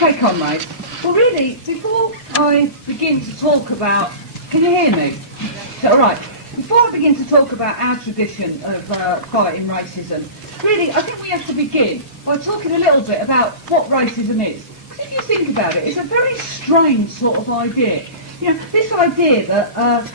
Okay, comrades. Well, really, before I begin to talk about... Can you hear me? Is that all right? Before I begin to talk about our tradition of fighting racism, really, I think we have to begin by talking a little bit about what racism is. Because if you think about it, it's a very strange sort of idea. You know, this idea that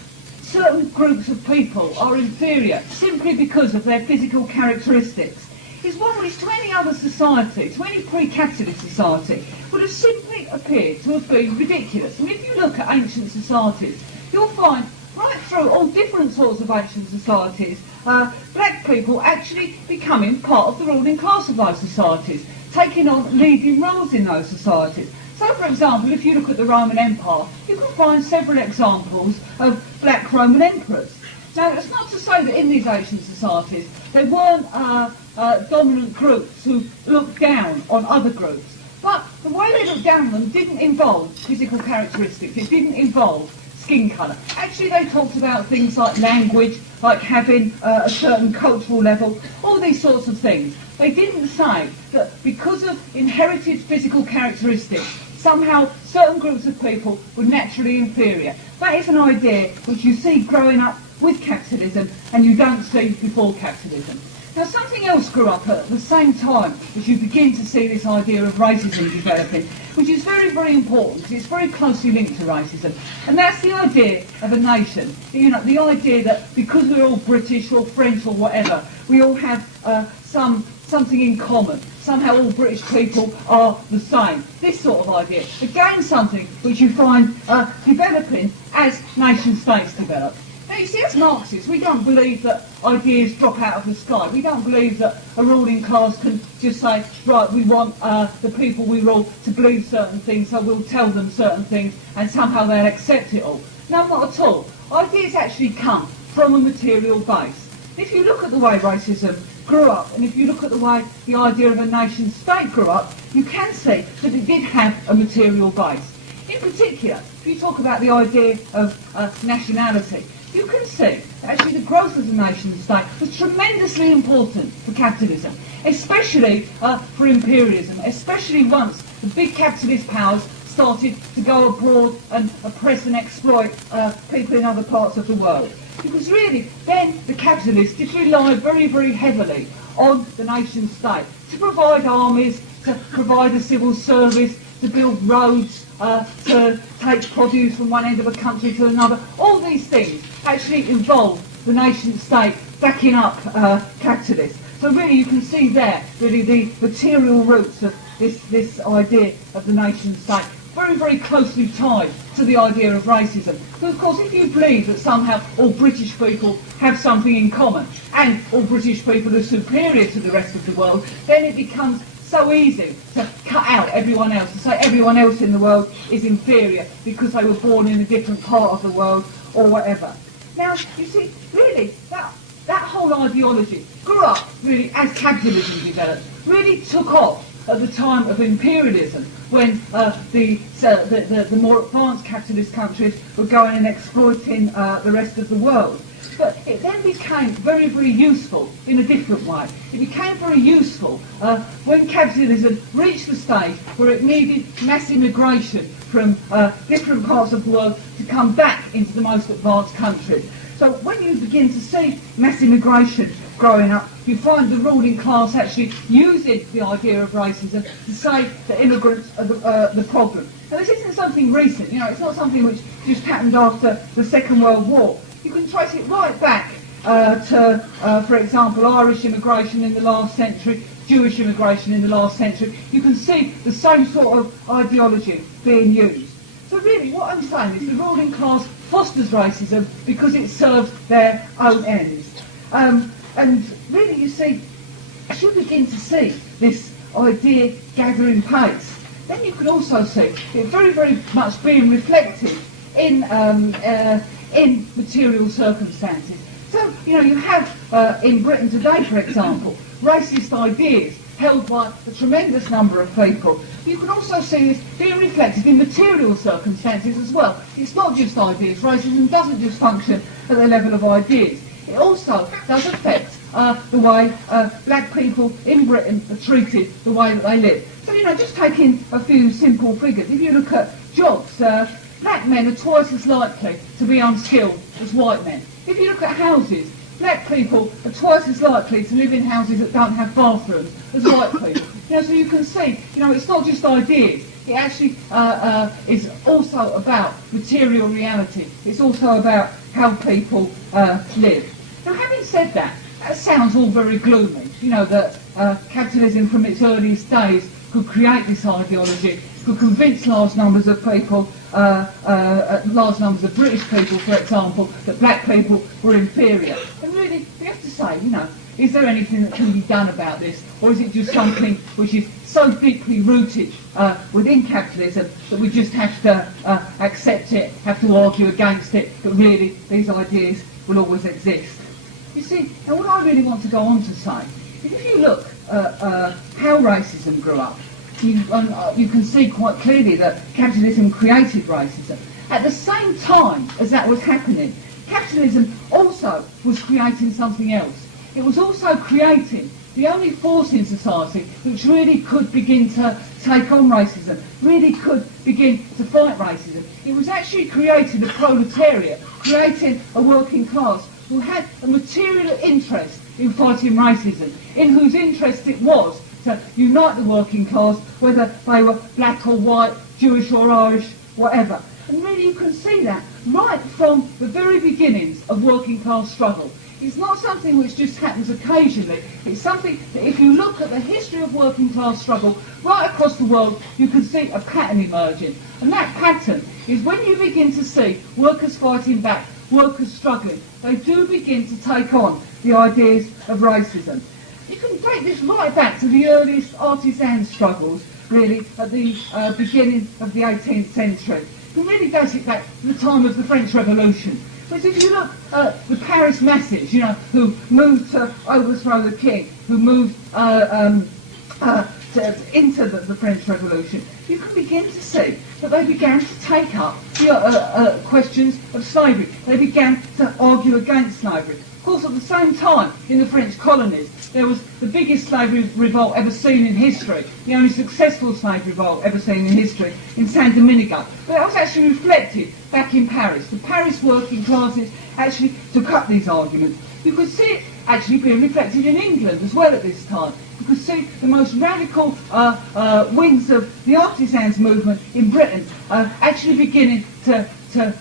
certain groups of people are inferior simply because of their physical characteristics is one which to any other society, to any pre-capitalist society, would have simply appeared to have been ridiculous. I mean, if you look at ancient societies, you'll find right through all different sorts of ancient societies, black people actually becoming part of the ruling class of those societies, taking on leading roles in those societies. So, for example, if you look at the Roman Empire, you can find several examples of black Roman emperors. Now, it's not to say that in these ancient societies there weren't dominant groups who looked down on other groups, but the way they looked down on them didn't involve physical characteristics, it didn't involve skin colour. Actually, they talked about things like language, like having a certain cultural level, all these sorts of things. They didn't say that because of inherited physical characteristics, somehow certain groups of people were naturally inferior. That is an idea which you see growing up with capitalism and you don't see before capitalism. Now, something else grew up at the same time as you begin to see this idea of racism developing, which is very, very important because it's very closely linked to racism, and that's the idea of a nation. You know, the idea that because we're all British or French or whatever, we all have something in common. Somehow all British people are the same. This sort of idea. Again, something which you find developing as nation states develop. Now, you see, as Marxists, we don't believe that ideas drop out of the sky. We don't believe that a ruling class can just say, right, we want the people we rule to believe certain things, so we'll tell them certain things, and somehow they'll accept it all. No, not at all. Ideas actually come from a material base. If you look at the way racism grew up, and if you look at the way the idea of a nation state grew up, you can see that it did have a material base. In particular, if you talk about the idea of nationality, you can see that actually the growth of the nation state was tremendously important for capitalism, especially for imperialism, especially once the big capitalist powers started to go abroad and oppress and exploit people in other parts of the world. Because really, then the capitalists did rely very, very heavily on the nation state to provide armies, to provide a civil service, to build roads, to take produce from one end of a country to another. All these things actually involve the nation state backing up capitalists. So really you can see there really the material roots of this idea of the nation state, very, very closely tied to the idea of racism. Because of course if you believe that somehow all British people have something in common and all British people are superior to the rest of the world, then it becomes so easy to cut out everyone else, to say everyone else in the world is inferior because they were born in a different part of the world or whatever. Now, you see, really, that whole ideology grew up really as capitalism developed, really took off at the time of imperialism, when the more advanced capitalist countries were going and exploiting the rest of the world. But it then became very, very useful in a different way. It became very useful when capitalism reached the stage where it needed mass immigration from different parts of the world to come back into the most advanced countries. So when you begin to see mass immigration growing up, you find the ruling class actually using the idea of racism to say that immigrants are the problem. Now this isn't something recent, you know, it's not something which just happened after the Second World War. You can trace it right back to, for example, Irish immigration in the last century, Jewish immigration in the last century. You can see the same sort of ideology being used. So really what I'm saying is the ruling class fosters racism because it serves their own ends. And really you see, as you begin to see this idea gathering pace, then you can also see it very, very much being reflected in material circumstances. So, you know, you have in Britain today, for example, racist ideas held by a tremendous number of people. You can also see this being reflected in material circumstances as well. It's not just ideas. Racism doesn't just function at the level of ideas. It also does affect the way black people in Britain are treated, the way that they live. So, just taking a few simple figures. If you look at jobs, black men are twice as likely to be unskilled as white men. If you look at houses, black people are twice as likely to live in houses that don't have bathrooms as white people. So you can see, it's not just ideas. It actually is also about material reality. It's also about how people live. Now, having said that, that sounds all very gloomy. That capitalism from its earliest days could create this ideology, could convince large numbers of people, large numbers of British people, for example, that black people were inferior. And really, we have to say, is there anything that can be done about this? Or is it just something which is so deeply rooted within capitalism that we just have to accept it, have to argue against it, that really these ideas will always exist? You see, and what I really want to go on to say is if you look at how racism grew up, you can see quite clearly that capitalism created racism. At the same time as that was happening, capitalism also was creating something else. It was also creating the only force in society which really could begin to take on racism, really could begin to fight racism. It was actually creating a proletariat, creating a working class who had a material interest in fighting racism, in whose interest it was to unite the working class, whether they were black or white, Jewish or Irish, whatever. And really you can see that right from the very beginnings of working class struggle. It's not something which just happens occasionally. It's something that if you look at the history of working class struggle right across the world, you can see a pattern emerging. And that pattern is when you begin to see workers fighting back, workers struggling, they do begin to take on the ideas of racism. You can take this right back to the earliest artisan struggles, really, at the beginning of the 18th century. You can really date it back to the time of the French Revolution. But if you look at the Paris masses, who moved to overthrow the king, who moved into the French Revolution, you can begin to see that they began to take up the questions of slavery. They began to argue against slavery. Of course, at the same time, in the French colonies, there was the biggest slavery revolt ever seen in history, the only successful slave revolt ever seen in history, in Saint Domingo. But that was actually reflected back in Paris. The Paris working classes actually took up these arguments. You could see it actually being reflected in England as well at this time. You could see the most radical wings of the artisans movement in Britain actually beginning to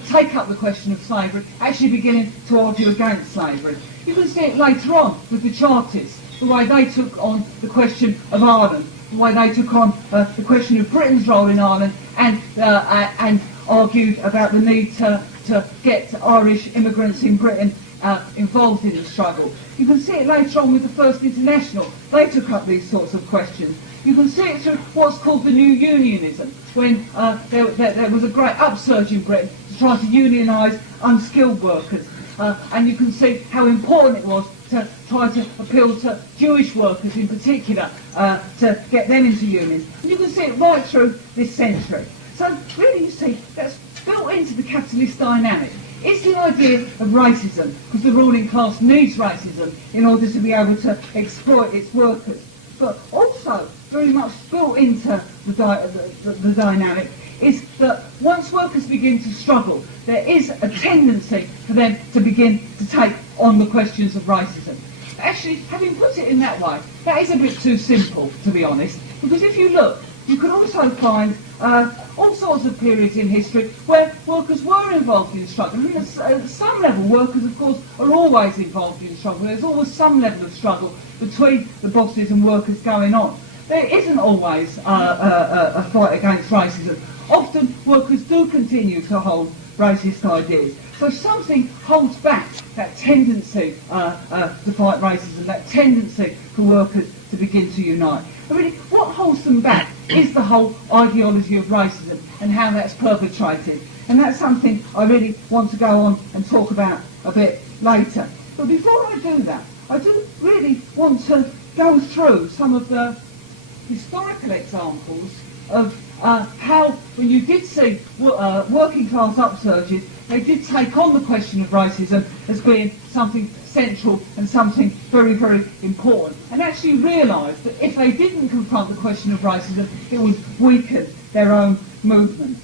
take up the question of slavery, actually beginning to argue against slavery. You can see it later on with the Chartists, the way they took on the question of Ireland, the way they took on the question of Britain's role in Ireland, and argued about the need to get Irish immigrants in Britain involved in the struggle. You can see it later on with the First International. They took up these sorts of questions. You can see it through what's called the New Unionism, when there was a great upsurge in Britain to try to unionise unskilled workers. And you can see how important it was to try to appeal to Jewish workers in particular, to get them into unions. And you can see it right through this century. So really, you see, that's built into the capitalist dynamic. It's the idea of racism, because the ruling class needs racism in order to be able to exploit its workers. But also, very much built into the dynamic is that once workers begin to struggle, there is a tendency for them to begin to take on the questions of racism. Actually, having put it in that way, that is a bit too simple, to be honest, because if you look, you can also find all sorts of periods in history where workers were involved in struggle. I mean, at some level, workers, of course, are always involved in struggle. There's always some level of struggle between the bosses and workers going on. There isn't always a fight against racism. Often, workers do continue to hold racist ideas. So something holds back that tendency to fight racism, that tendency for workers to begin to unite. But really, what holds them back is the whole ideology of racism and how that's perpetrated. And that's something I really want to go on and talk about a bit later. But before I do that, I do really want to go through some of the historical examples of how, when you did see working class upsurges, they did take on the question of racism as being something central and something very, very important, and actually realised that if they didn't confront the question of racism, it would weaken their own movements.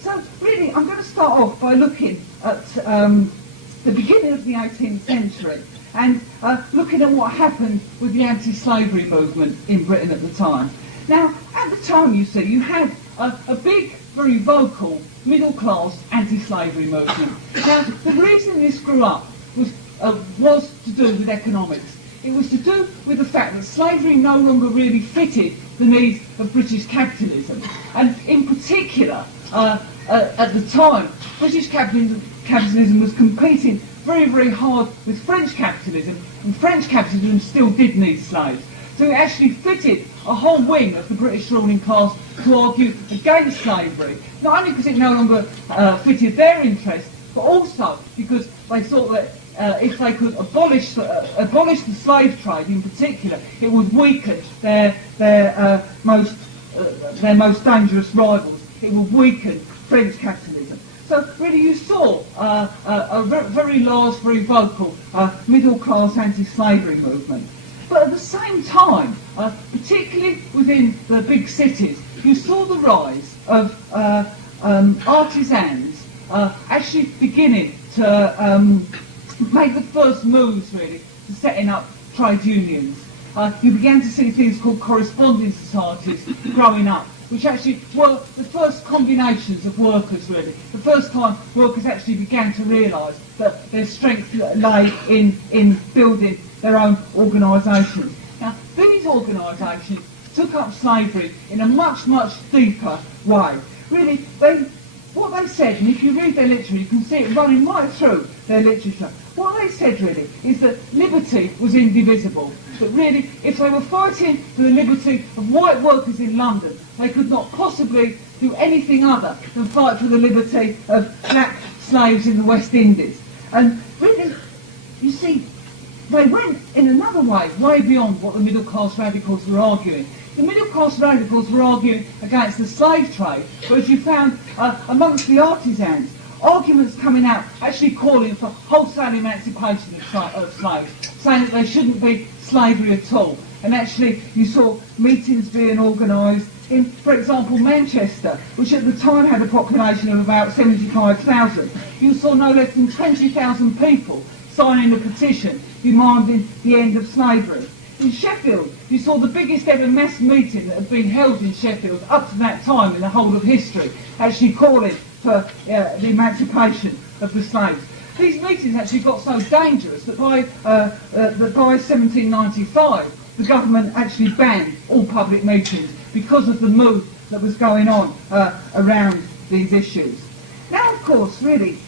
So really, I'm going to start off by looking at the beginning of the 18th century and looking at what happened with the anti-slavery movement in Britain at the time. Now, at the time, you see, you had a big, very vocal, middle-class anti-slavery movement. Now, the reason this grew up was to do with economics. It was to do with the fact that slavery no longer really fitted the needs of British capitalism. And in particular, at the time, British capitalism was competing very, very hard with French capitalism, and French capitalism still did need slaves. So it actually fitted a whole wing of the British ruling class to argue against slavery, not only because it no longer fitted their interests, but also because they thought that if they could abolish the slave trade in particular, it would weaken their most dangerous rivals. It would weaken French capitalism. So really you saw a very large, very vocal middle-class anti-slavery movement. But at the same time, particularly within the big cities, you saw the rise of artisans actually beginning to make the first moves, really, to setting up trade unions. You began to see things called corresponding societies growing up, which actually were the first combinations of workers, really. The first time workers actually began to realise that their strength lay in building their own organisations. Now, these organisations took up slavery in a much, much deeper way. Really, what they said, and if you read their literature, you can see it running right through their literature. What they said, really, is that liberty was indivisible. That really, if they were fighting for the liberty of white workers in London, they could not possibly do anything other than fight for the liberty of black slaves in the West Indies. And really, you see, they went in another way beyond what the middle-class radicals were arguing. The middle-class radicals were arguing against the slave trade, but as you found amongst the artisans, arguments coming out actually calling for wholesale emancipation of slaves, saying that they shouldn't be slavery at all. And actually you saw meetings being organised in, for example, Manchester, which at the time had a population of about 75,000. You saw no less than 20,000 people signing a petition demanding the end of slavery. In Sheffield, you saw the biggest ever mass meeting that had been held in Sheffield up to that time in the whole of history, actually calling for the emancipation of the slaves. These meetings actually got so dangerous that by 1795, the government actually banned all public meetings because of the move that was going on around these issues. Now, of course, really,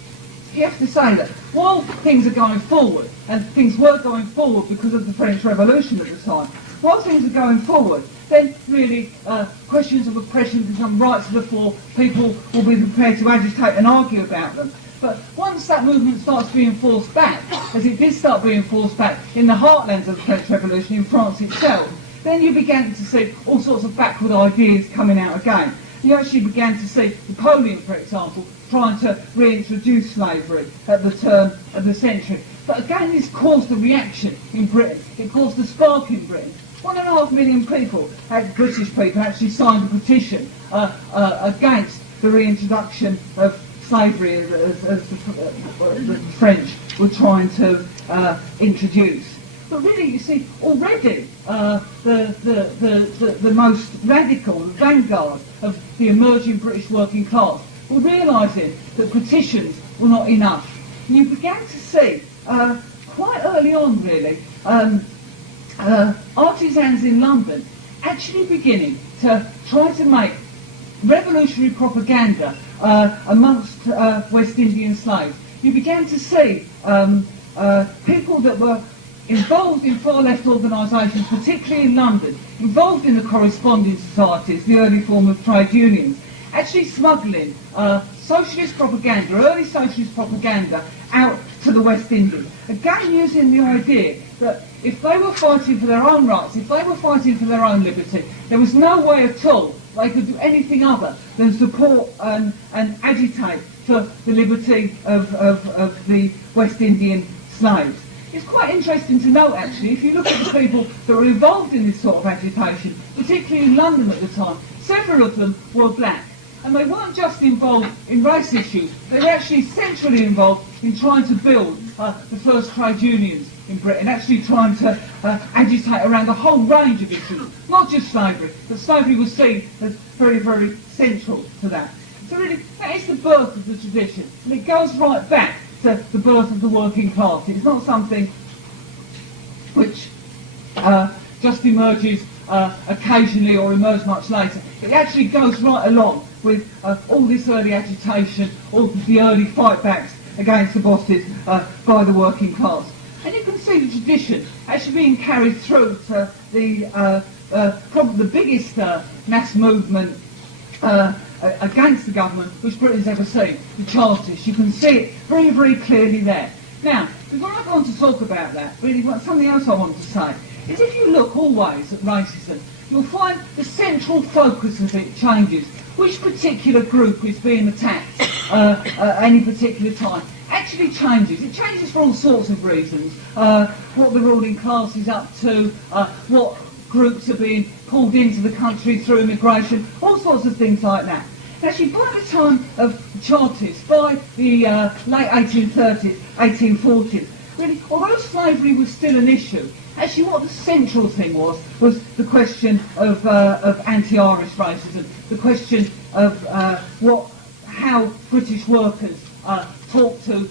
you have to say that while things are going forward, and things were going forward because of the French Revolution at the time, while things are going forward, then really questions of oppression become right to the fore. People will be prepared to agitate and argue about them. But once that movement starts being forced back, as it did start being forced back in the heartlands of the French Revolution in France itself, then you began to see all sorts of backward ideas coming out again. You actually began to see Napoleon, for example, trying to reintroduce slavery at the turn of the century. But again, this caused a reaction in Britain. It caused a spark in Britain. 1.5 million people, British people, actually signed a petition against the reintroduction of slavery as the French were trying to introduce. But really, you see, already the most radical vanguard of the emerging British working class were realising that petitions were not enough. And you began to see, quite early on really, artisans in London actually beginning to try to make revolutionary propaganda amongst West Indian slaves. You began to see people that were involved in far-left organisations, particularly in London, involved in the corresponding societies, the early form of trade unions, actually smuggling socialist propaganda, early socialist propaganda, out to the West Indies. Again, using the idea that if they were fighting for their own rights, if they were fighting for their own liberty, there was no way at all they could do anything other than support and agitate for the liberty of the West Indian slaves. It's quite interesting to note, actually, if you look at the people that were involved in this sort of agitation, particularly in London at the time, several of them were black. And they weren't just involved in race issues, they were actually centrally involved in trying to build the first trade unions in Britain, actually trying to agitate around a whole range of issues, not just slavery, but slavery was seen as very, very central to that. So really, that is the birth of the tradition, and it goes right back to the birth of the working class. It's not something which just emerges occasionally or emerges much later. It actually goes right along with all this early agitation, all the early fight backs against the bosses by the working class. And you can see the tradition actually being carried through to the probably the biggest mass movement against the government which Britain's ever seen, the Chartists. You can see it very, very clearly there. Now, before I go on to talk about that, really something else I want to say is if you look always at racism, you'll find the central focus of it changes. Which particular group is being attacked at any particular time actually changes. It changes for all sorts of reasons. What the ruling class is up to, what groups are being pulled into the country through immigration, all sorts of things like that. Actually, by the time of the Chartists, by the late 1830s, 1840s, really, although slavery was still an issue, actually what the central thing was the question of anti-Irish racism, the question of how British workers talked to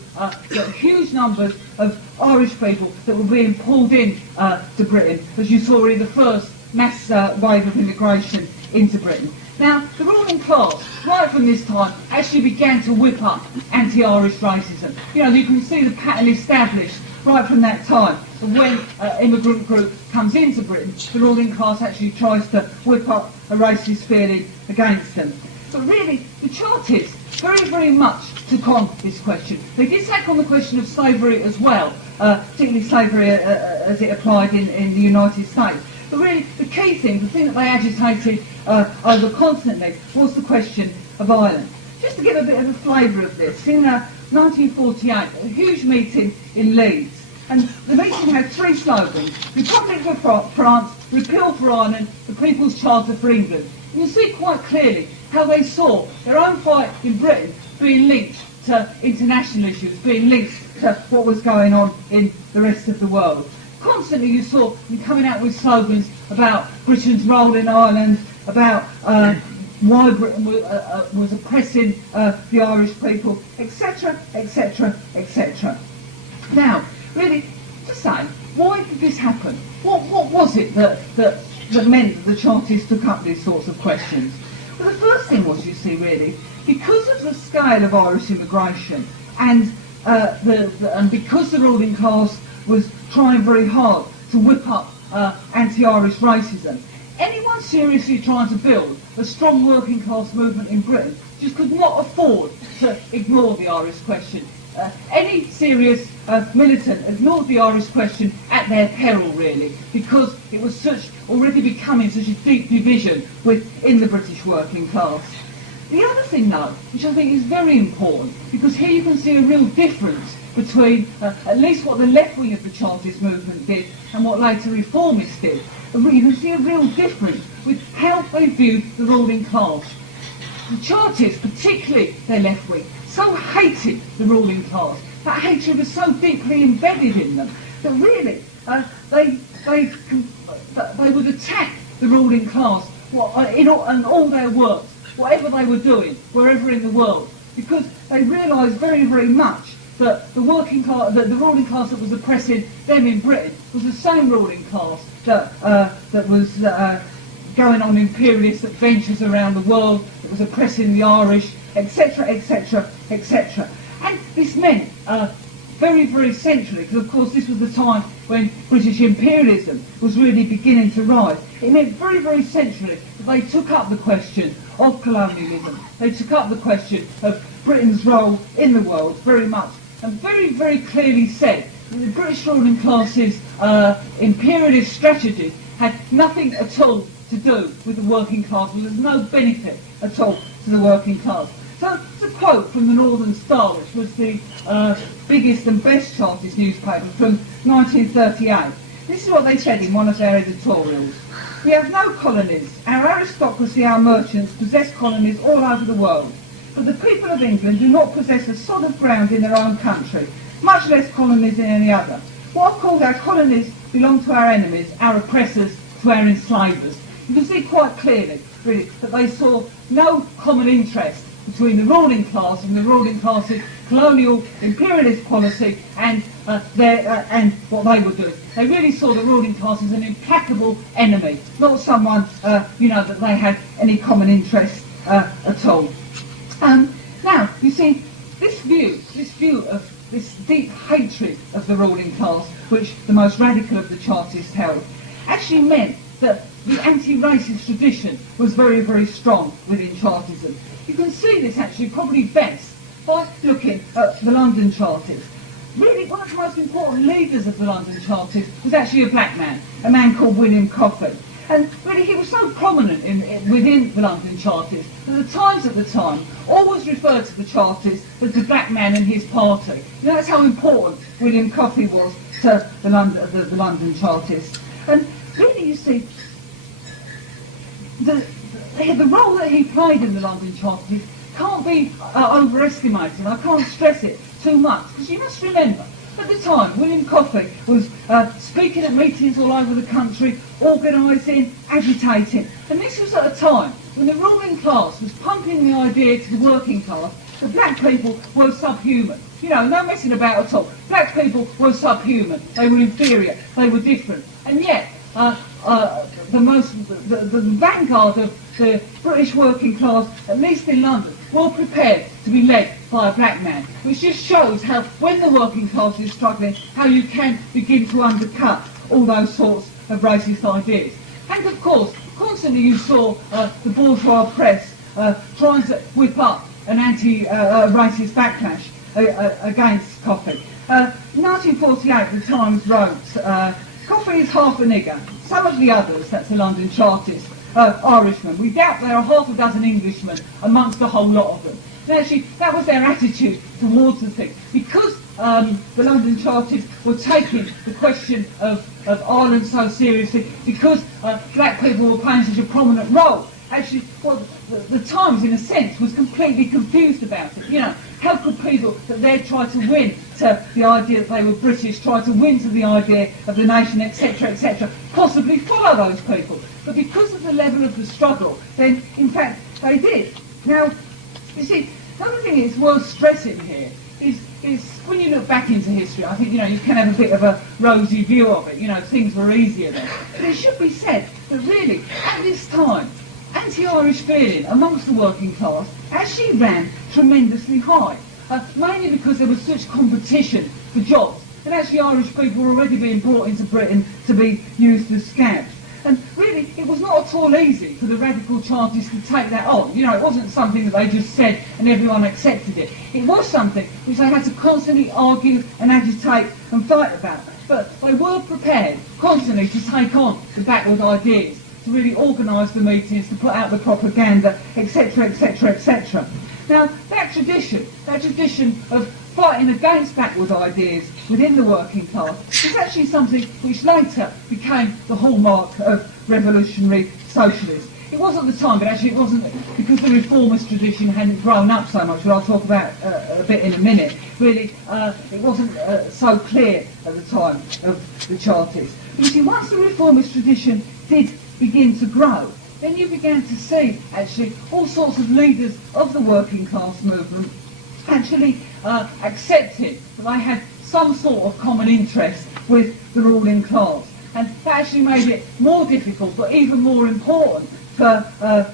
the huge numbers of Irish people that were being pulled in to Britain, as you saw in the first mass wave of immigration into Britain. Now, the ruling class, right from this time, actually began to whip up anti-Irish racism. You know, you can see the pattern established right from that time. When an immigrant group comes into Britain, the ruling class actually tries to whip up a racist feeling against them. But really, the Chartists very, very much took on this question. They did take on the question of slavery as well, particularly slavery as it applied in the United States. But really, the key thing, the thing that they agitated over constantly, was the question of Ireland. Just to give a bit of a flavour of this, in 1948, a huge meeting in Leeds, and the meeting had three slogans: Republic for France, Repeal for Ireland, the People's Charter for England. And you see quite clearly how they saw their own fight in Britain being linked to international issues, being linked to what was going on in the rest of the world. Constantly you saw them coming out with slogans about Britain's role in Ireland, about why Britain was oppressing the Irish people, etc., etc., etc. Now, really, to say, why did this happen? What was it that meant that the Chartists took up these sorts of questions? Well, the first thing was, you see, really, because of the scale of Irish immigration and because the ruling class was trying very hard to whip up anti-Irish racism, anyone seriously trying to build a strong working class movement in Britain just could not afford to ignore the Irish question. Any serious militant ignored the Irish question at their peril, really, because it was already becoming such a deep division within the British working class. The other thing, though, which I think is very important, because here you can see a real difference between at least what the left wing of the Chartist movement did and what later reformists did. You can see a real difference with how they viewed the ruling class. The Chartists, particularly their left wing, so hated the ruling class. That hatred was so deeply embedded in them that really they would attack the ruling class in all their works, whatever they were doing, wherever in the world, because they realised very, very much that the working class, that the ruling class that was oppressing them in Britain was the same ruling class that was going on imperialist adventures around the world, that was oppressing the Irish, etc., etc., etc. And this meant very, very centrally, because of course this was the time when British imperialism was really beginning to rise. It meant very, very centrally that they took up the question of colonialism. They took up the question of Britain's role in the world very much, and very, very clearly said that the British ruling class's imperialist strategy had nothing at all to do with the working class. There was no benefit at all to the working class. So it's a quote from the Northern Star, which was the biggest and best Chartist newspaper from 1938. This is what they said in one of their editorials. We have no colonies. Our aristocracy, our merchants, possess colonies all over the world. But the people of England do not possess a sod of ground in their own country, much less colonies in any other. What are called our colonies belong to our enemies, our oppressors, to our enslavers. You can see quite clearly, really, that they saw no common interest between the ruling class and the ruling class's colonial imperialist policy and and what they were doing. They really saw the ruling class as an implacable enemy, not someone that they had any common interest at all. Now you see this view of this deep hatred of the ruling class, which the most radical of the Chartists held, actually meant that the anti-racist tradition was very, very strong within Chartism. You can see this actually probably best by looking at the London Chartists. Really, one of the most important leaders of the London Chartists was actually a black man, a man called William Coffey. And really, he was so prominent within the London Chartists that the Times at the time always referred to the Chartists as the black man and his party. You know, that's how important William Coffey was to the London Chartists. And really, you see, the role that he played in the London Chartists can't be overestimated. I can't stress it too much, because you must remember, at the time, William Coffey was speaking at meetings all over the country, organising, agitating. And this was at a time when the ruling class was pumping the idea to the working class that black people were subhuman. You know, no messing about at all. Black people were subhuman. They were inferior. They were different. And yet, the vanguard of the British working class, at least in London, were prepared to be led by a black man, which just shows how, when the working class is struggling, how you can begin to undercut all those sorts of racist ideas. And of course, constantly you saw the bourgeois press trying to whip up an anti-racist backlash against Coffey. In 1948, the Times wrote, Coffey is half a nigger. Some of the others, that's the London Chartists, Irishmen. We doubt there are half a dozen Englishmen amongst the whole lot of them. And actually, that was their attitude towards the thing. Because the London Chartists were taking the question of Ireland so seriously, because black people were playing such a prominent role, actually, well, the Times, in a sense, was completely confused about it. You know, how could people that they'd tried to win to the idea that they were British, try to win to the idea of the nation, etc., possibly follow those people? But because of the level of the struggle, then, in fact, they did. Now, you see, another thing that's worth stressing here is when you look back into history, I think, you can have a bit of a rosy view of it. Things were easier then. But it should be said that really, at this time, anti-Irish feeling amongst the working class actually ran tremendously high, mainly because there was such competition for jobs. And actually Irish people were already being brought into Britain to be used as scabs. And really, it was not at all easy for the radical Chartists to take that on. It wasn't something that they just said and everyone accepted it. It was something which they had to constantly argue and agitate and fight about. But they were prepared constantly to take on the backward ideas, to really organise the meetings, to put out the propaganda, etc. Now, that tradition of fighting against backward ideas within the working class is actually something which later became the hallmark of revolutionary socialism. It was at the time, but actually it wasn't, because the reformist tradition hadn't grown up so much, which I'll talk about a bit in a minute. Really, it wasn't so clear at the time of the Chartists. But you see, once the reformist tradition did begin to grow, then you began to see, actually, all sorts of leaders of the working class movement actually accepted that they had some sort of common interest with the ruling class. And that actually made it more difficult, but even more important, for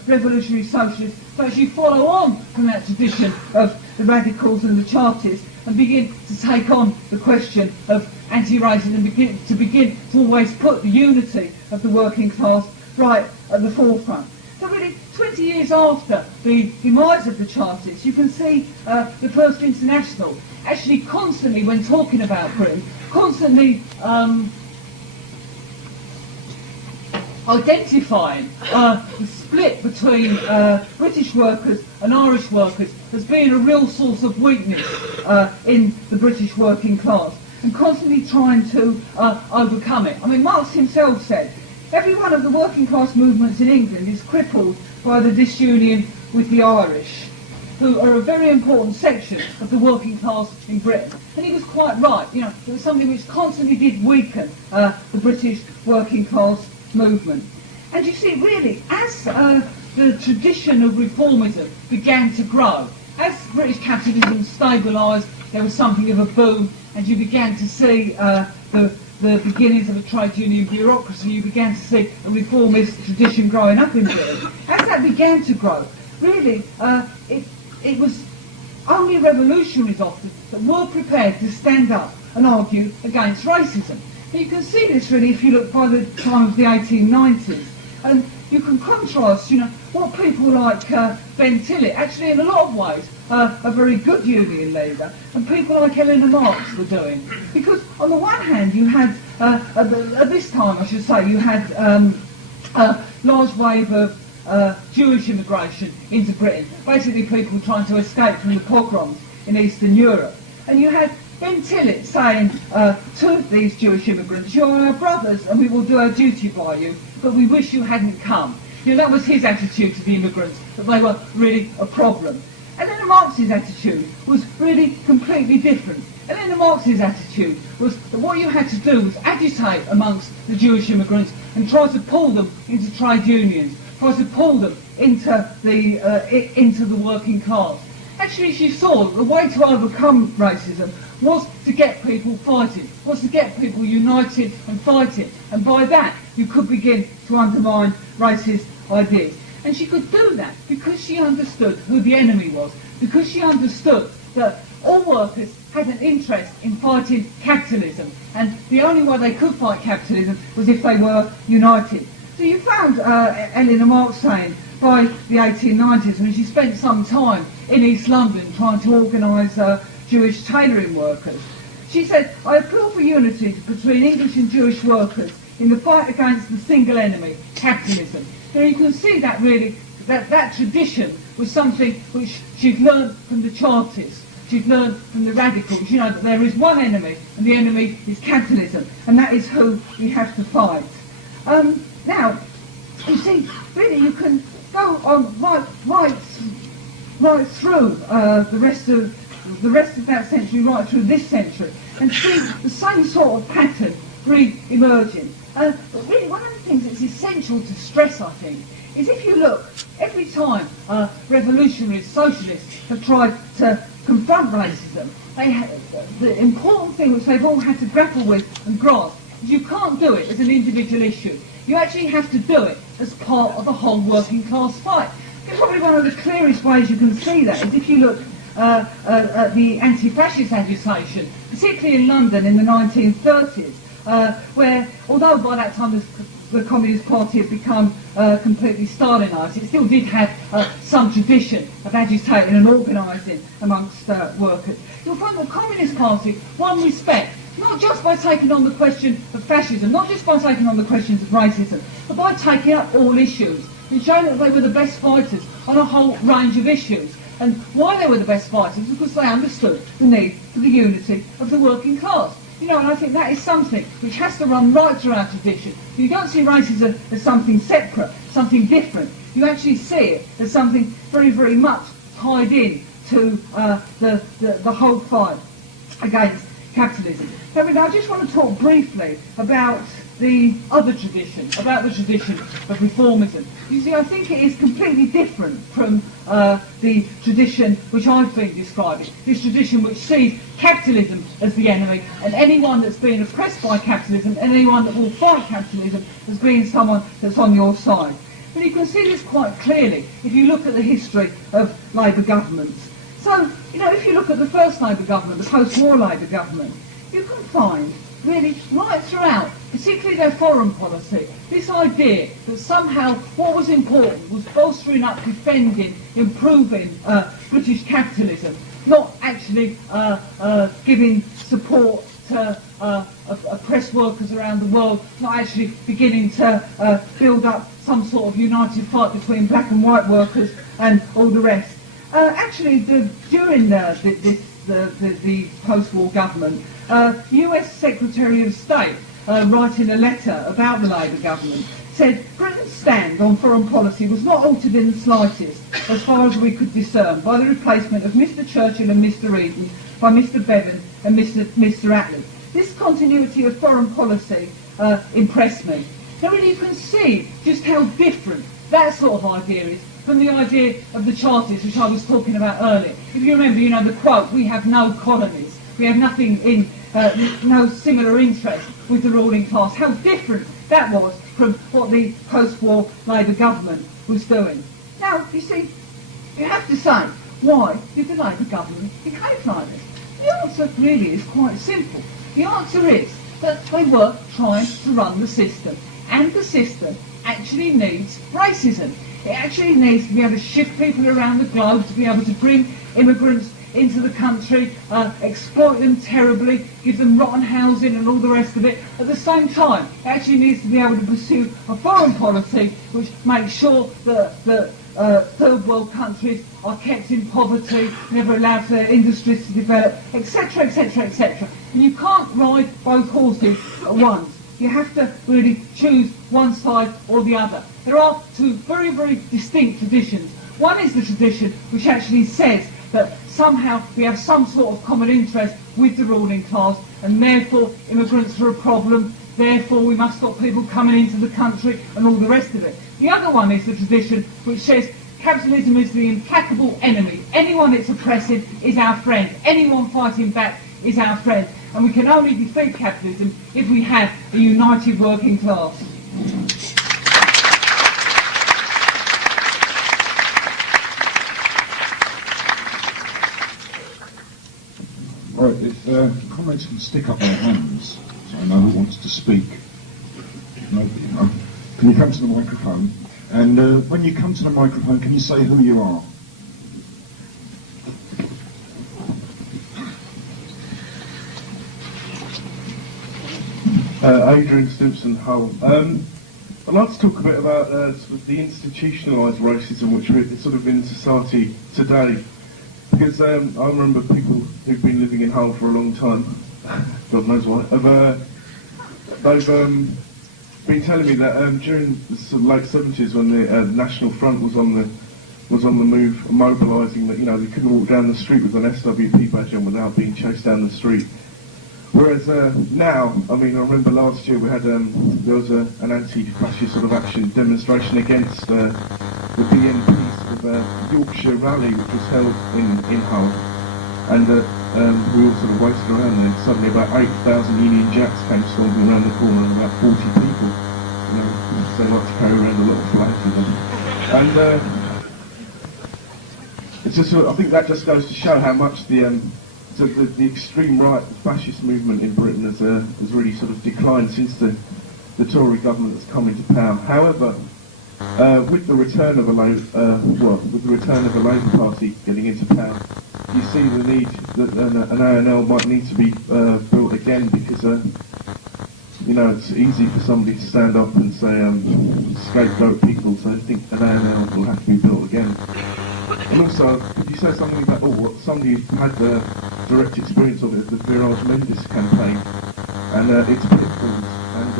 revolutionary socialists to actually follow on from that tradition of the radicals and the Chartists and begin to take on the question of anti-racism and begin to always put the unity of the working class right at the forefront. So really, 20 years after the demise of the Chartists, you can see the First International actually constantly, when talking about Britain, constantly identifying the split between British workers and Irish workers as being a real source of weakness in the British working class, and constantly trying to overcome it. I mean, Marx himself said, every one of the working class movements in England is crippled by the disunion with the Irish, who are a very important section of the working class in Britain. And he was quite right. You know, it was something which constantly did weaken the British working class movement. And you see, really, as the tradition of reformism began to grow, as British capitalism stabilised, there was something of a boom, and you began to see the beginnings of a trade union bureaucracy. You began to see a reformist tradition growing up in Britain. As that began to grow, really, it was only revolutionaries often that were prepared to stand up and argue against racism. And you can see this really if you look by the time of the 1890s. And you can contrast, you know, what people like Ben Tillett, actually in a lot of ways, a very good union leader, and people like Eleanor Marx were doing. Because on the one hand you had, at this time I should say, you had a large wave of Jewish immigration into Britain, basically people trying to escape from the pogroms in Eastern Europe. And you had Ben Tillett saying to these Jewish immigrants, you're our brothers and we will do our duty by you, but we wish you hadn't come. You know, that was his attitude to the immigrants, that they were really a problem. Eleanor Marx's attitude was really completely different. Eleanor Marx's attitude was that what you had to do was agitate amongst the Jewish immigrants and try to pull them into trade unions, try to pull them into the working class. Actually, she saw that the way to overcome racism was to get people fighting, was to get people united and fighting, and by that you could begin to undermine racist ideas. And she could do that because she understood who the enemy was, because she understood that all workers had an interest in fighting capitalism, and the only way they could fight capitalism was if they were united. So you found Eleanor Marx saying by the 1890s, when she spent some time in East London trying to organise Jewish tailoring workers, she said, I appeal for unity between English and Jewish workers in the fight against the single enemy, capitalism. Now you can see that really, that tradition was something which she'd learned from the Chartists, she'd learned from the radicals, you know, that there is one enemy, and the enemy is capitalism, and that is who we have to fight. Now, you see, really you can go on right through the rest of that century, right through this century, and see the same sort of pattern re-emerging. But really, one of the things that's essential to stress, I think, is if you look, every time revolutionaries, socialists have tried to confront racism, the important thing which they've all had to grapple with and grasp is you can't do it as an individual issue. You actually have to do it as part of the whole working class fight. And probably one of the clearest ways you can see that is if you look at the anti-fascist agitation, particularly in London in the 1930s, where, although by that time the Communist Party had become completely Stalinised, it still did have some tradition of agitating and organising amongst workers. You'll find the Communist Party won respect, not just by taking on the question of fascism, not just by taking on the questions of racism, but by taking up all issues and showing that they were the best fighters on a whole range of issues. And why they were the best fighters? Because they understood the need for the unity of the working class. You know, and I think that is something which has to run right through our tradition. You don't see racism as something separate, something different. You actually see it as something very, very much tied in to the whole fight against capitalism. Now, I just want to talk briefly about the other tradition, about the tradition of reformism. You see, I think it is completely different from the tradition which I've been describing, this tradition which sees capitalism as the enemy, and anyone that's been oppressed by capitalism, and anyone that will fight capitalism as being someone that's on your side. But you can see this quite clearly if you look at the history of Labour governments. So, you know, if you look at the first Labour government, the post-war Labour government, you can find really right throughout, particularly their foreign policy, this idea that somehow what was important was bolstering up, defending, improving British capitalism, not actually giving support oppressed workers around the world, not actually beginning to build up some sort of united fight between black and white workers and all the rest. Actually, during the post-war government, US Secretary of State, writing a letter about the Labour government, said Britain's stand on foreign policy was not altered in the slightest, as far as we could discern, by the replacement of Mr Churchill and Mr Eden by Mr Bevan and Mr Attlee. This continuity of foreign policy impressed me. Now really you can see just how different that sort of idea is from the idea of the Chartists, which I was talking about earlier. If you remember, the quote, we have no colonies, we have nothing in, no similar interest with the ruling class. How different that was from what the post-war Labour government was doing. Now, you see, you have to say, why did the Labour government behave like this? The answer really is quite simple. The answer is that they were trying to run the system, and the system actually needs racism. It actually needs to be able to shift people around the globe, to be able to bring immigrants into the country, exploit them terribly, give them rotten housing and all the rest of it. At the same time, it actually needs to be able to pursue a foreign policy which makes sure that third world countries are kept in poverty, never allowed their industries to develop, etc., etc., etc. And you can't ride both horses at once. You have to really choose one side or the other. There are two very, very distinct traditions. One is the tradition which actually says that somehow we have some sort of common interest with the ruling class, and therefore immigrants are a problem, therefore we must stop people coming into the country and all the rest of it. The other one is the tradition which says capitalism is the implacable enemy. Anyone that's oppressive is our friend. Anyone fighting back is our friend. And we can only defeat capitalism if we have a united working class. Right, if comrades can stick up their hands, so I know who wants to speak. No, can you come to the microphone? And when you come to the microphone, can you say who you are? Adrian Simpson Hull. I'd like to talk a bit about sort of the institutionalised racism which is sort of in society today. Because I remember people who've been living in Hull for a long time, God knows why, they've been telling me that during the sort of late 70s when the National Front was on the move, mobilising, that they couldn't walk down the street with an SWP badge on without being chased down the street. Whereas now, I remember last year we had there was an anti-fascist sort of action demonstration against the BNP sort of Yorkshire rally which was held in Hull, and we all sort of waited around there. Suddenly about 8,000 Union Jacks came storming around the corner and about 40 people. Because they like to carry around a lot of flags with them. And it's just, I think that just goes to show how much the extreme right, the fascist movement in Britain has really sort of declined since the Tory government has come into power. However, with the return of a Labour Party getting into power, you see the need that an A&L might need to be built again, because it's easy for somebody to stand up and say scapegoat people. So I think an A&L will have to be built again. And also, could you say something about somebody who had direct experience of it, the Virage Mendes campaign, and its pitfalls, and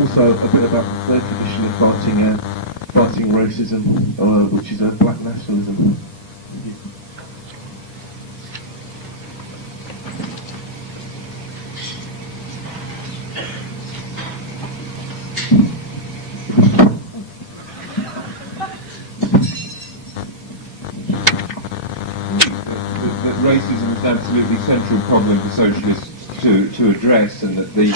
also a bit about their tradition of fighting racism, which is black nationalism. Racism is absolutely central problem for socialists to address, and that the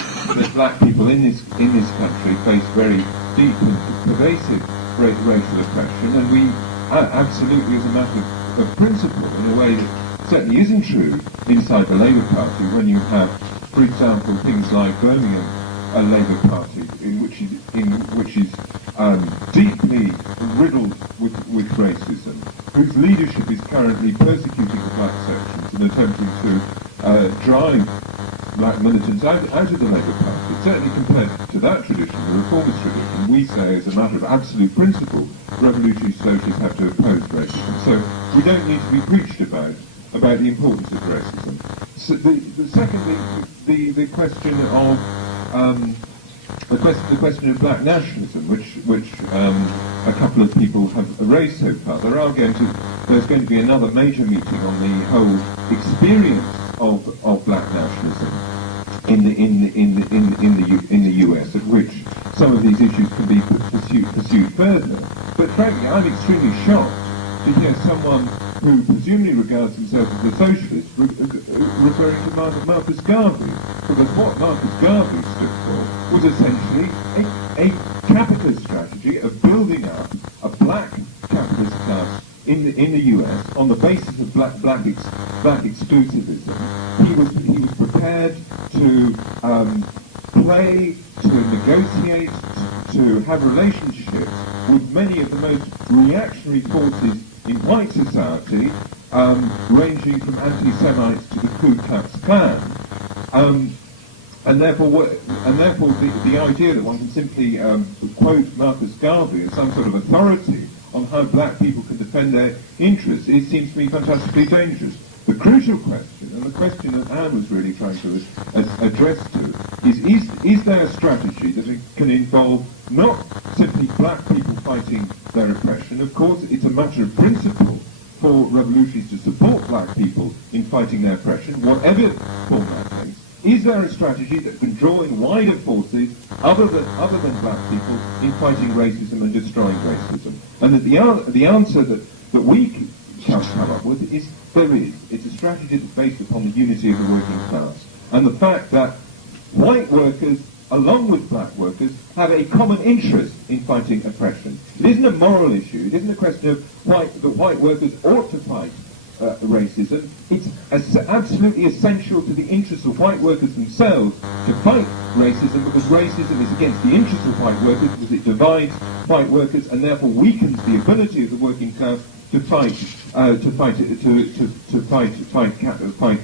black people in this country face very deep and pervasive racial oppression, and we absolutely, as a matter of principle, in a way that certainly isn't true inside the Labour Party, when you have, for example, things like Birmingham, a Labour Party which is deeply riddled with racism, whose leadership is currently persecuting the black sections and attempting to drive black militants out of the Labour Party. Certainly compared to that tradition, the reformist tradition, we say as a matter of absolute principle, revolutionary socialists have to oppose racism. So we don't need to be preached about the importance of racism. So secondly, the question of the question of black nationalism, which a couple of people have raised so far. There's going to be another major meeting on the whole experience of black nationalism in the US, at which some of these issues can be pursued further. But frankly, I'm extremely shocked to hear someone who presumably regards himself as a socialist referring to Marcus Garvey, because what Marcus Garvey stood for was essentially a capitalist strategy of building up a black capitalist class in the US on the basis of black exclusivism. He was prepared to play, to negotiate, to have relationships with many of the most reactionary forces in white society, ranging from anti-Semites to the Ku Klux Klan. And therefore the idea that one can simply quote Marcus Garvey as some sort of authority on how black people can defend their interests seems to me fantastically dangerous. The crucial question, and the question that Anne was really trying to address to, is there a strategy that can involve not simply black people fighting their oppression? Of course, it's a matter of principle for revolutionaries to support black people in fighting their oppression, whatever form that takes. Is there a strategy that can draw in wider forces other than black people in fighting racism and destroying racism? And that the answer that we can come up with is there is. It's a strategy that's based upon the unity of the working class and the fact that white workers, along with black workers, have a common interest in fighting oppression. It isn't a moral issue. It isn't a question of that white workers ought to fight racism. It's absolutely essential to the interests of white workers themselves to fight racism, because racism is against the interests of white workers, because it divides white workers and therefore weakens the ability of the working class to fight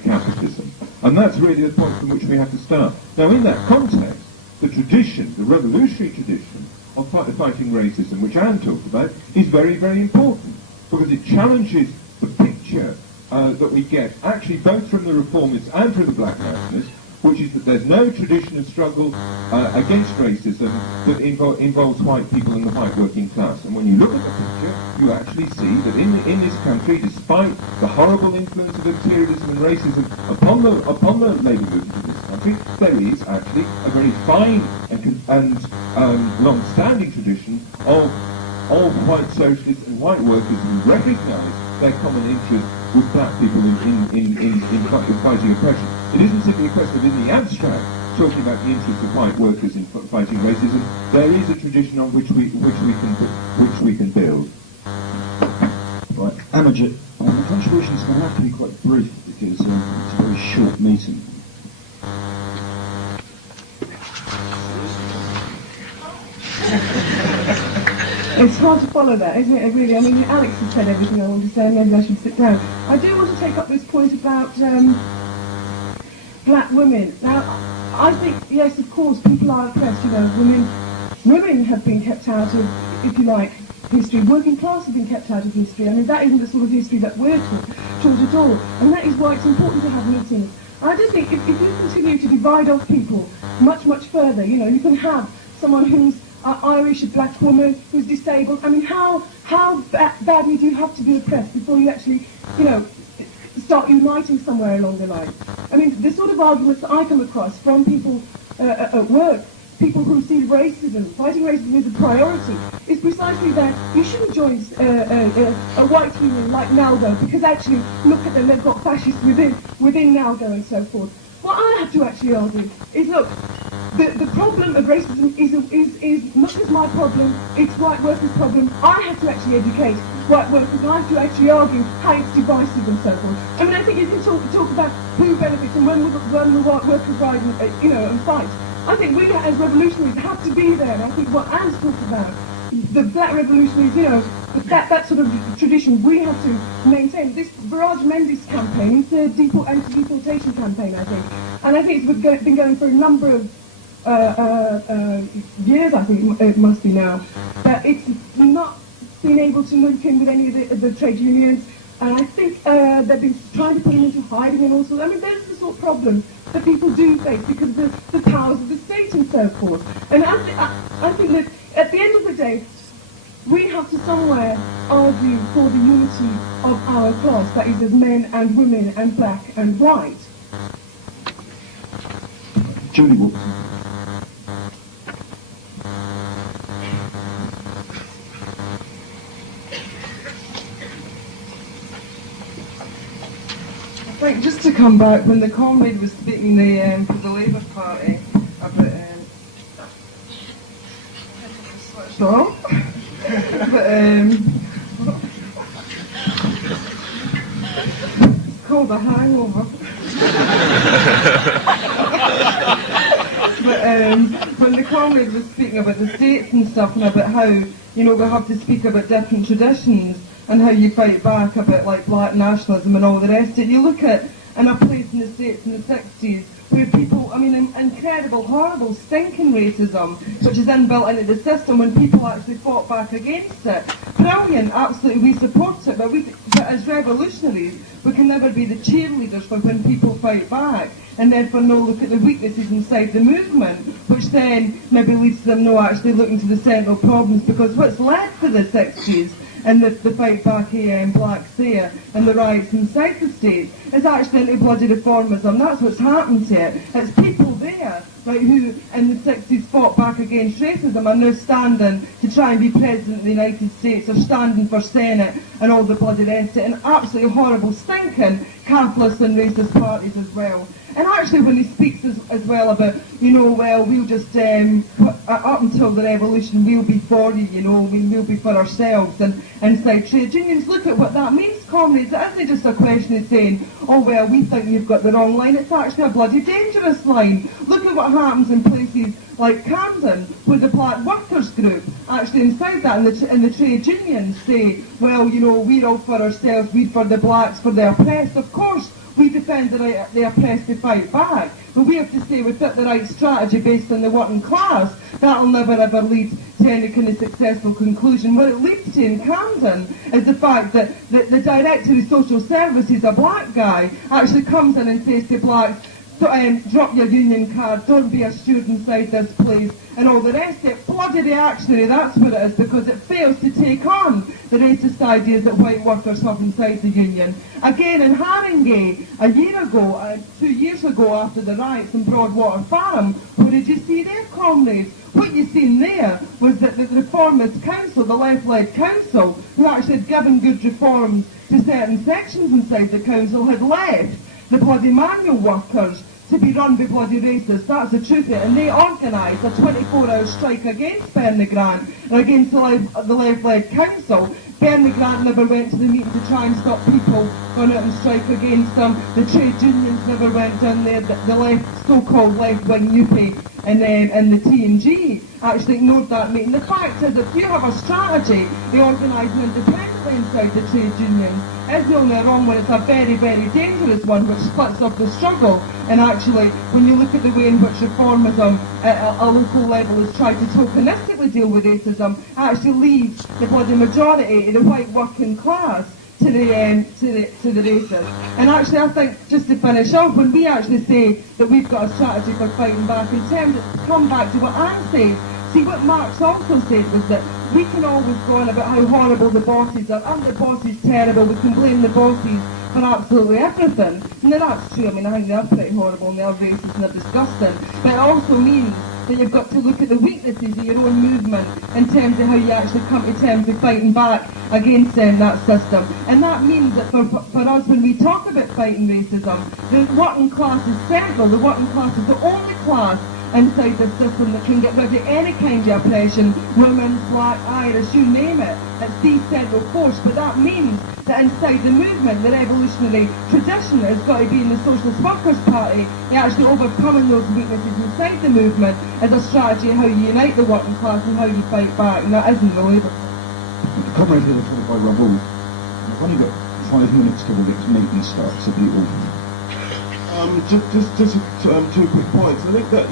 capitalism. And that's really the point from which we have to start. Now, in that context, the tradition, the revolutionary tradition of fighting racism, which Anne talked about, is very, very important, because it challenges the picture that we get, actually both from the reformists and from the black nationalists, which is that there's no tradition of struggle against racism that involves white people in the white working class. And when you look at the picture, you actually see that in this country, despite the horrible influence of imperialism and racism upon the labour movement in this country, there is actually a very fine and long-standing tradition of white socialists and white workers who recognise their common interest with black people in fighting oppression. It isn't simply a question of, in the abstract, talking about the interests of white workers in fighting racism. There is a tradition on which we can build. Right, Amajit, the contributions are going to have to be quite brief because it's a very short meeting. It's hard to follow that, isn't it, really? I mean, Alex has said everything I want to say, maybe I should sit down. I do want to take up this point about black women. Now, I think, yes, of course, people are oppressed, women have been kept out of, if you like, history. Working class have been kept out of history. I mean, that isn't the sort of history that we're taught at all. And that is why it's important to have meetings. I just think if you continue to divide off people much, much further, you can have someone who's Irish, a black woman who's disabled. I mean, how badly do you have to be oppressed before you actually, start uniting somewhere along the line? I mean, the sort of arguments that I come across from people at work, people who see racism, fighting racism as a priority, is precisely that you shouldn't join a white union like NALDO, because actually, look at them, they've got fascists within NALDO and so forth. What I have to actually argue is, look, the problem of racism is not just my problem, it's white workers' problem. I have to actually educate white workers, and I have to actually argue how it's divisive and so forth. I mean, I think you can talk about who benefits and when the white workers rise and fight. I think we as revolutionaries have to be there, and I think what Anne's talked about the black revolutionaries, you know, that sort of tradition we have to maintain. This Barrage Mendes campaign is the anti-deportation campaign, I think. And I think it's been going for a number of years, I think it must be now, that it's not been able to link in with any of the trade unions. And I think they've been trying to put him into hiding and all sorts. I mean, there's the sort of problem that people do face because of the powers of the state and so forth. And I think that at the end of the day, we have to somewhere argue for the unity of our class, that is, as men and women and black and white. Julie Wilson. Like, just to come back, when the comrade was speaking for the Labour Party about switched off, but it's called a hangover. But when the comrade was speaking about the states and stuff and about how, you know, we have to speak about different traditions and how you fight back about like black nationalism and all the rest of it. You look at in a place in the States in the 60s where people, I mean, incredible, horrible, stinking racism, which is inbuilt into the system when people actually fought back against it. Brilliant, absolutely, we support it, but as revolutionaries, we can never be the cheerleaders for when people fight back, and therefore no look at the weaknesses inside the movement, which then maybe leads to them no actually looking to the central problems, because what's led to the 60s and the fight back here in blacks there and the riots inside the state is actually into bloody reformism. That's what's happened to it. It's people there, right, who in the 60s fought back against racism and now standing to try and be president of the United States or standing for Senate and all the bloody rest of it, and absolutely horrible, stinking capitalist and racist parties as well. And actually when he speaks as well about, you know, well, we'll just, up until the revolution, we'll be for you, you know, we'll be for ourselves, and inside trade unions, look at what that means, comrades. It isn't just a question of saying, oh, well, we think you've got the wrong line. It's actually a bloody dangerous line. Look at what happens in places like Camden, where the black workers group, actually inside that, and the trade unions say, well, you know, we're all for ourselves, we're for the blacks, for the oppressed. Of course, we defend the oppressed to fight back, but we have to say we've got the right strategy based on the working class. That'll never ever lead to any kind of successful conclusion. What it leads to in Camden is the fact that the director of social services, a black guy, actually comes in and says to blacks, drop your union card, don't be a steward inside this place, and all the rest of it. Bloody reactionary, that's what it is, because it fails to take on the racist ideas that white workers have inside the union. Again, in Haringey, a year ago, 2 years ago after the riots in Broadwater Farm, what did you see there, comrades? What you seen there was that the Reformist Council, the left-led council, who actually had given good reforms to certain sections inside the council, had left the bloody manual workers to be run by bloody racists. That's the truth of it. And they organised a 24-hour strike against Bernie Grant and against the left-led council. Bernie Grant never went to the meeting to try and stop people going out and strike against them. The trade unions never went down there. The left, so-called left-wing UPie and the TNG actually ignored that meeting. The fact is, if you have a strategy, they organise independently inside the trade unions. It's the only wrong one. It's a very, very dangerous one, which splits up the struggle. And actually, when you look at the way in which reformism at a local level is tried to tokenistically deal with racism, actually leaves the bloody majority of the white working class to the racists. And actually, I think, just to finish off, when we actually say that we've got a strategy for fighting back, in terms of, come back to what Anne says, see, what Marx also said was that we can always go on about how horrible the bosses are, and the boss is terrible, we can blame the bosses for absolutely everything. Now that's true, I mean, I think they're pretty horrible and they're racist and they're disgusting, but it also means that you've got to look at the weaknesses of your own movement in terms of how you actually come to terms with fighting back against that system. And that means that for us, when we talk about fighting racism, the working class is central. The working class is the only class inside the system that can get rid of any kind of oppression, women's, black, Irish, you name it. It's the central force, but that means that inside the movement, the revolutionary tradition has got to be in the Socialist Workers' Party. Actually overcoming those weaknesses inside the movement is a strategy of how you unite the working class and how you fight back, and that isn't the Labour. The comrades here are talked by Rahul. I've only got 5 minutes till the next meeting starts, so people... Just 2 quick points. I think that,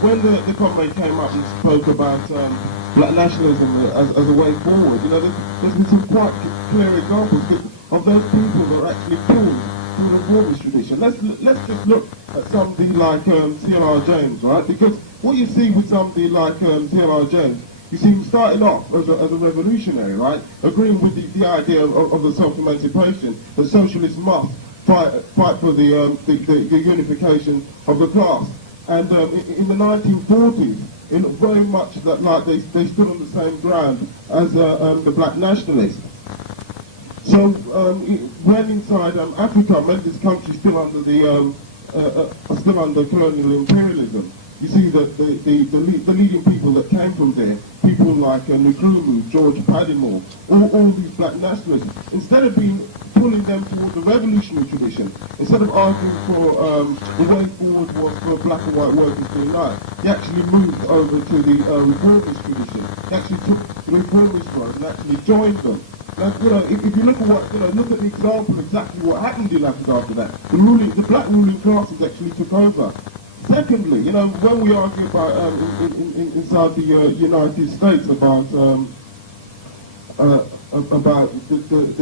when the comrade came up and spoke about black nationalism as a way forward, there's been some quite clear examples of those people that are actually pulled through the reformist tradition. Let's just look at somebody like C.L.R. James, right? Because what you see with somebody like C.L.R. James, you see him starting off as a revolutionary, right? Agreeing with the idea of the self-emancipation, that socialists must fight for the unification of the class. And in the 1940s, it looked very much that like they stood on the same ground as the black nationalists. So when inside Africa, many of these countries still under still under colonial imperialism, you see that the leading people that came from there, people like Nkrumah, George Padmore, all these black nationalists, instead of pulling them towards the revolutionary tradition, instead of arguing for the way forward was for black and white workers to unite, they actually moved over to the reformist tradition. They actually took the reformist ones and actually joined them. Now, if you look at look at the example exactly what happened in Africa after that, the black ruling classes actually took over. Secondly, when we argue about inside the United States about the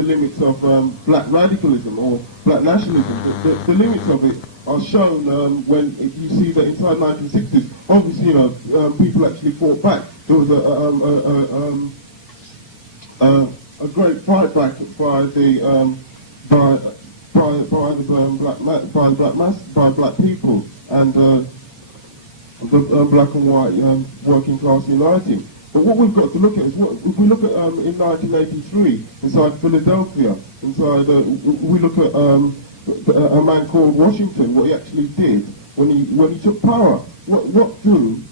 limits of black radicalism or black nationalism, the limits of it are shown when you see that inside 1960s, obviously, people actually fought back. There was a great fight back by black people and the black and white working class uniting. But what we've got to look at is if we look at in 1983 inside Philadelphia, we look at a man called Washington, what he actually did when he took power. What do?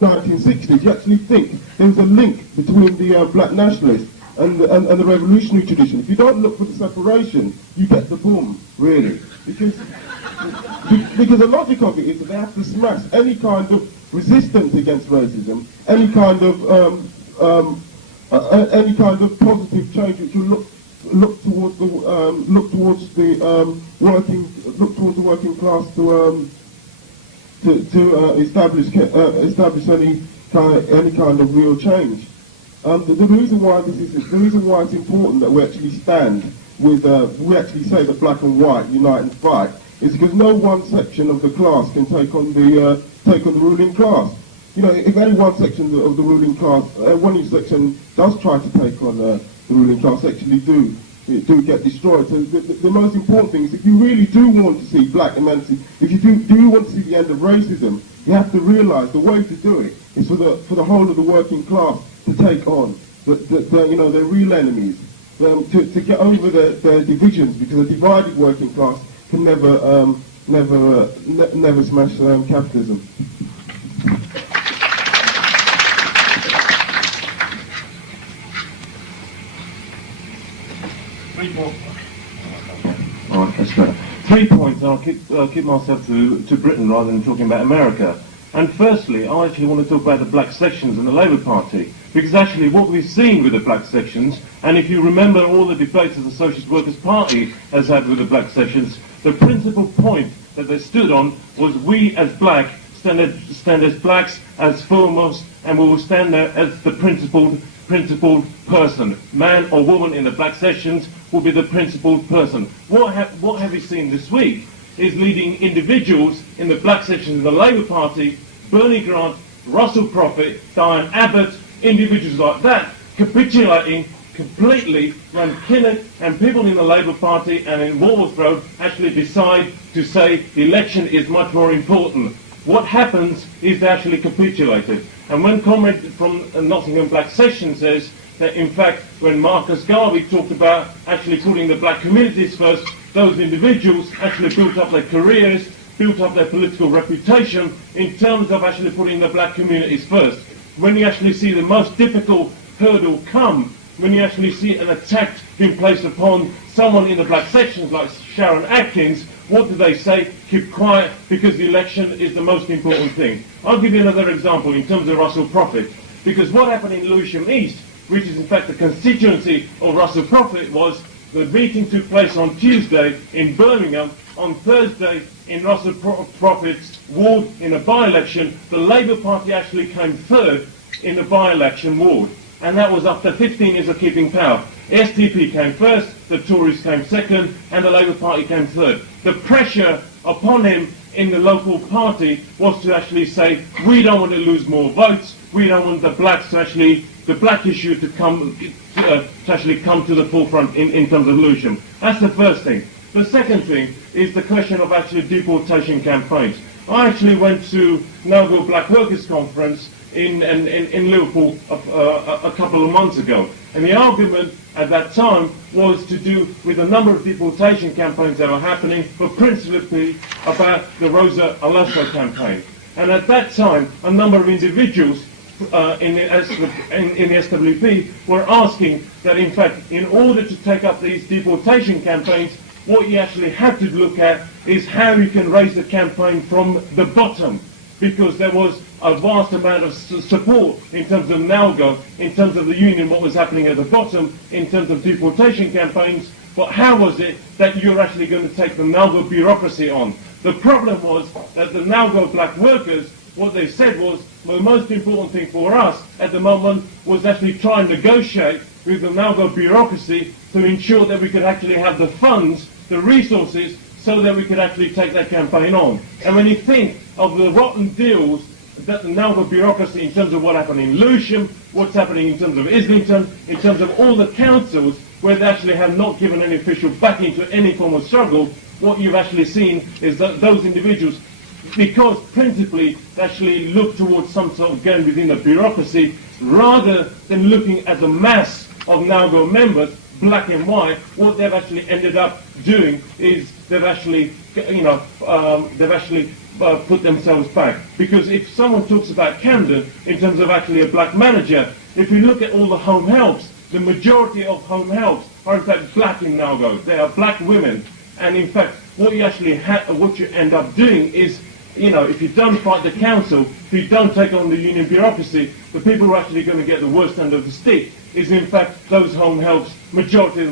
In the 1960s, you actually think there was a link between the black nationalists and the revolutionary tradition. If you don't look for the separation, you get the boom, really. Because the logic of it is that they have to smash any kind of resistance against racism, any kind of positive change which will look towards the working class to establish any kind of real change. The reason why it's important that we actually stand with we actually say that black and white unite and fight is because no one section of the class can take on the ruling class. If any one section of the ruling class, one section does try to take on the ruling class, actually do get destroyed. So the most important thing is if you really do want to see black emancipation, if you do want to see the end of racism, you have to realise the way to do it is for the whole of the working class to take on their real enemies, to get over their divisions, because a divided working class can never smash capitalism. Alright, that's better. 3 points, and I'll keep myself to Britain rather than talking about America. And firstly, I actually want to talk about the black sections in the Labour Party, because actually what we've seen with the black sections, and if you remember all the debates that the Socialist Workers' Party has had with the black sections, the principal point that they stood on was we as black stand as blacks as foremost, and we will stand there as the principled person. Man or woman in the black sections will be the principled person. What have we seen this week is leading individuals in the black sections of the Labour Party, Bernie Grant, Russell Prophet, Diane Abbott, individuals like that, capitulating completely when Kinnock and people in the Labour Party and in Walworth Road actually decide to say the election is much more important. what happens is they actually capitulated. And when Comrade from Nottingham Black Session says that in fact when Marcus Garvey talked about actually putting the black communities first, those individuals actually built up their careers, built up their political reputation in terms of actually putting the black communities first. When you actually see the most difficult hurdle come, when you actually see an attack being placed upon someone in the black sections like Sharon Atkins, what do they say? Keep quiet because the election is the most important thing. I'll give you another example in terms of Russell Prophet, because what happened in Lewisham East, which is in fact the constituency of Russell Prophet, was the meeting took place on Tuesday in Birmingham. On Thursday in Russell Prophet's ward in a by-election, the Labour Party actually came third in the by-election ward. And that was after 15 years of keeping power. STP came first, the Tories came second, and the Labour Party came third. The pressure upon him in the local party was to actually say, we don't want to lose more votes, we don't want the blacks to actually, the black issue to actually come to the forefront in terms of Lewisham. That's the first thing. The second thing is the question of actually deportation campaigns. I actually went to Noble Black Workers Conference in Liverpool a couple of months ago. And the argument at that time was to do with a number of deportation campaigns that were happening, but principally about the Rosa Alaska campaign. And at that time, a number of individuals in the SWP were asking that, in fact, in order to take up these deportation campaigns, what you actually have to look at is how you can raise the campaign from the bottom, because there was a vast amount of support in terms of NALGO, in terms of the union, what was happening at the bottom, in terms of deportation campaigns, but how was it that you're actually going to take the NALGO bureaucracy on? The problem was that the NALGO black workers, what they said was, well, the most important thing for us at the moment was actually try and negotiate with the NALGO bureaucracy to ensure that we could actually have the funds, the resources, so that we could actually take that campaign on. And when you think of the rotten deals that the NALGO bureaucracy, in terms of what happened in Lewisham, what's happening in terms of Islington, in terms of all the councils where they actually have not given any official backing to any form of struggle, what you've actually seen is that those individuals, because principally they actually look towards some sort of gain within the bureaucracy, rather than looking at the mass of NALGO members, black and white, what they've actually ended up doing is they've actually, put themselves back. Because if someone talks about Camden in terms of actually a black manager, if you look at all the home helps, the majority of home helps are in fact black in NALGO. They are black women. And in fact, what you actually what you end up doing is, if you don't fight the council, if you don't take on the union bureaucracy, the people who are actually going to get the worst end of the stick is in fact those home helps. Majority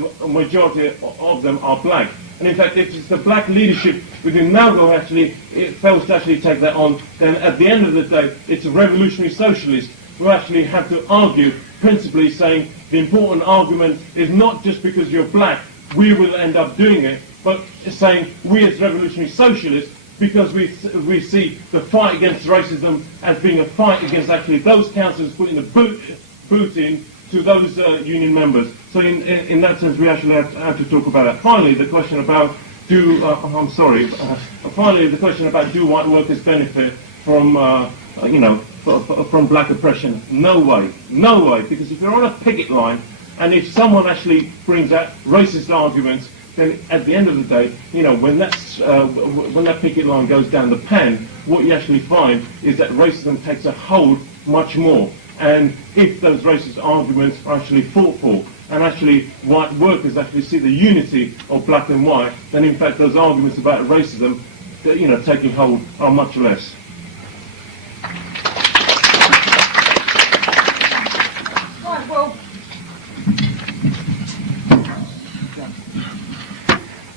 of them are black. And in fact, if it's the black leadership within NALGO actually fails to actually take that on, then at the end of the day, it's a revolutionary socialist who actually have to argue, principally saying the important argument is not just because you're black, we will end up doing it, but saying we as revolutionary socialists, because we see the fight against racism as being a fight against actually those councillors putting the boot in to those union members. So in that sense, we actually have to talk about that. Finally, the question about do white workers benefit from from black oppression? No way, because if you're on a picket line and if someone actually brings out racist arguments, then at the end of the day, when that picket line goes down the pan, what you actually find is that racism takes a hold much more. And if those racist arguments are actually fought for, and actually white workers actually see the unity of black and white, then in fact those arguments about racism, taking hold are much less. Right, well,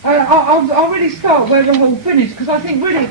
I'll really start where the whole finished, because I think really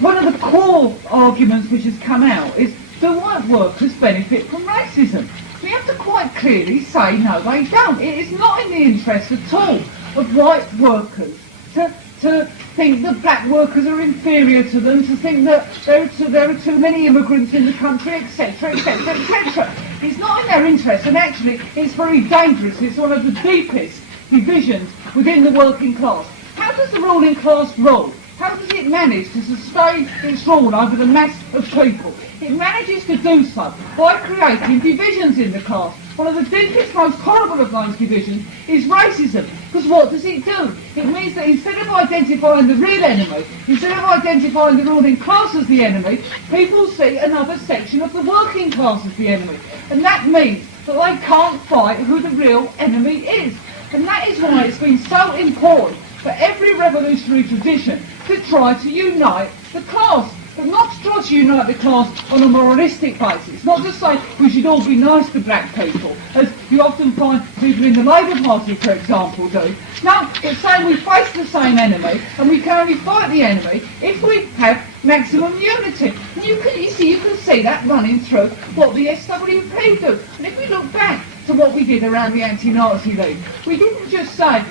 one of the core arguments which has come out is do white workers benefit from racism? We have to quite clearly say no, they don't. It is not in the interest at all of white workers to think that black workers are inferior to them, to think that there are too many immigrants in the country, etc., etc., etc. It's not in their interest, and actually it's very dangerous. It's one of the deepest divisions within the working class. How does the ruling class roll? how does it manage to sustain its rule over the mass of people? It manages to do so by creating divisions in the class. One of the deepest, most horrible of those divisions is racism. Because what does it do? It means that instead of identifying the real enemy, instead of identifying the ruling class as the enemy, people see another section of the working class as the enemy. And that means that they can't fight who the real enemy is. And that is why it's been so important for every revolutionary tradition to try to unite the class. But not to try to unite the class on a moralistic basis, not to say we should all be nice to black people, as you often find people in the Labour Party, for example, do. No, it's saying we face the same enemy, and we can only fight the enemy if we have maximum unity. And you can see that running through what the SWP do. And if we look back to what we did around the anti-Nazi League, we didn't just say,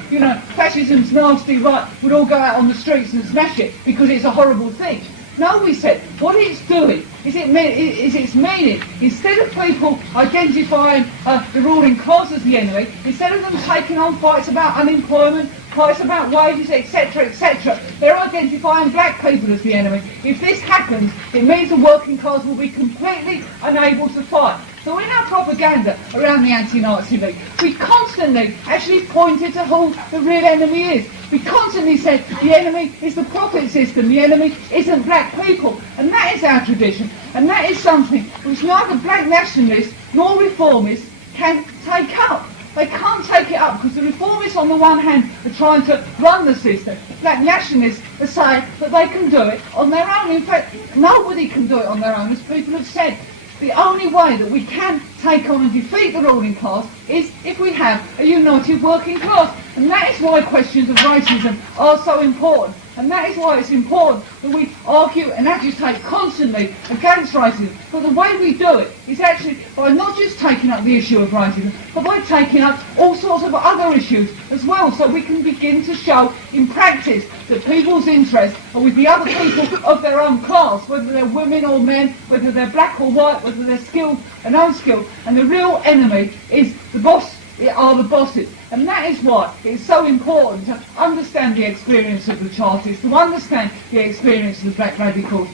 fascism's nasty, right, we'd all go out on the streets and smash it because it's a horrible thing. No, we said, what it's doing is it's meaning, instead of people identifying the ruling class as the enemy, instead of them taking on fights about unemployment, fights about wages, etc., etc., they're identifying black people as the enemy. If this happens, it means the working class will be completely unable to fight. So in our propaganda around the anti-Nazi League, we constantly actually pointed to who the real enemy is. We constantly said the enemy is the profit system, the enemy isn't black people. And that is our tradition. And that is something which neither black nationalists nor reformists can take up. They can't take it up because the reformists on the one hand are trying to run the system. Black nationalists are saying that they can do it on their own. In fact, nobody can do it on their own, as people have said. The only way that we can take on and defeat the ruling class is if we have a united working class. And that is why questions of racism are so important. And that is why it's important that we argue and agitate constantly against racism. But the way we do it is actually by not just taking up the issue of racism, but by taking up all sorts of other issues as well, so we can begin to show in practice that people's interests are with the other people of their own class, whether they're women or men, whether they're black or white, whether they're skilled and unskilled. And the real enemy is the bosses. And that is why it's so important to understand the experience of the Chartists, to understand the experience of the black radicals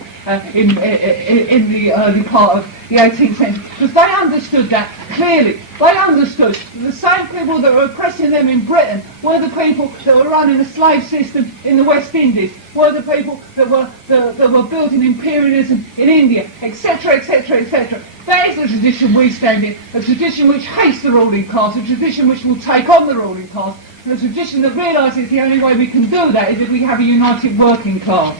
in the early part of the 18th century, because they understood that clearly. They understood that the same people that were oppressing them in Britain were the people that were running the slave system in the West Indies, were the people that were building imperialism in India, etc., etc., etc. That is the tradition we stand in, a tradition which hates the ruling class, a tradition which will take on the ruling class, and a tradition that realises the only way we can do that is if we have a united working class.